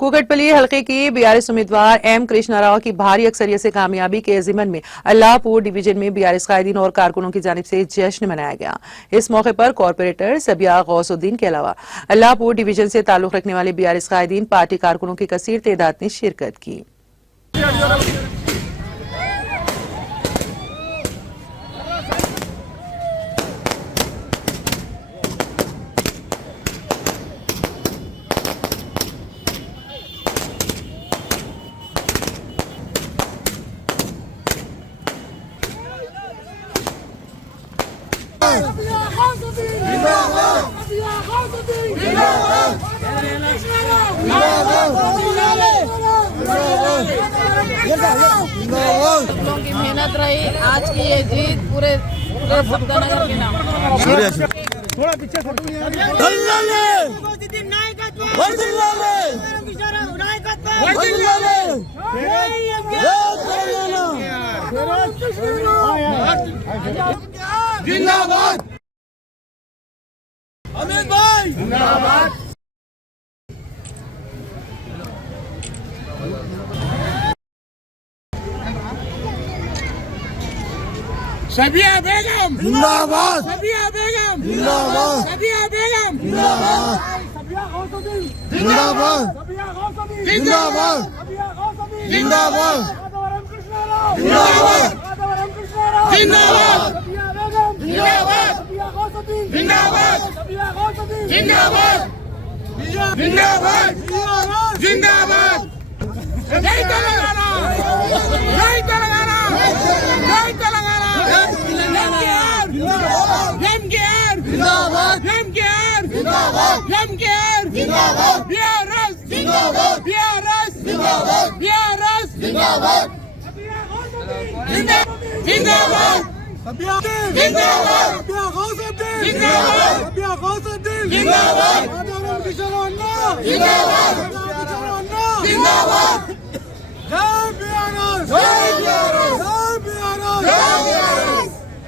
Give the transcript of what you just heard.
कुकटपली हल्के की बीआरएस उम्मीदवार एम कृष्णा राव की भारी अक्सरियत से कामयाबी के ज़िमन में अल्लाहपुर डिवीजन में बीआरएस कायदीन और कारकुनों की जानिब से जश्न मनाया गया। इस मौके पर कॉरपोरेटर सबिया गौसुद्दीन के अलावा अल्लाहपुर डिवीजन से ताल्लुक रखने वाले बीआरएस कायदीन पार्टी कारकुनों की कसीर तादाद ने शिरकत की। लोगों की मेहनत रही, आज की ये जीत पूरे भक्तनगर के नाम। थोड़ा पीछे जिंदाबाद अमित भाई जिंदाबाद। सबिया बेगम जिंदाबाद, सबिया बेगम जिंदाबाद, सबिया बेगम जिंदाबाद, जिंदाबाद, जिंदाबाद, जिंदाबाद, जिंदाबाद, जिंदाबाद, जिंदाबाद, जिंदाबाद, जिंदाबाद, जिंदाबाद। जय तेलंगाना, जय तेलंगाना, जय तेलंगाना, एमकेआर जिंदाबाद, एमकेआर जिंदाबाद, एमकेआर जिंदाबाद, बीआरएस जिंदाबाद, बीआरएस जिंदाबाद, बीआरएस जिंदाबाद, जिंदाबाद, जिंदाबाद, जिंदाबाद, जिंदाबाद, जिंदाबाद।